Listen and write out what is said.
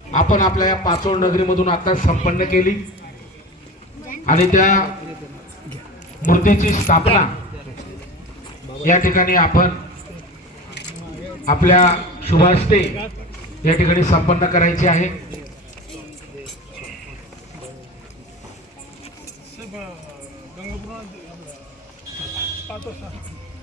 आपण आपल्या या पाचोड नगरीमधून आता संपन्न केली. आणि त्या मूर्तीची स्थापना या ठिकाणी आपण आपल्या शुभास्ते या ठिकाणी संपन्न करायची आहे.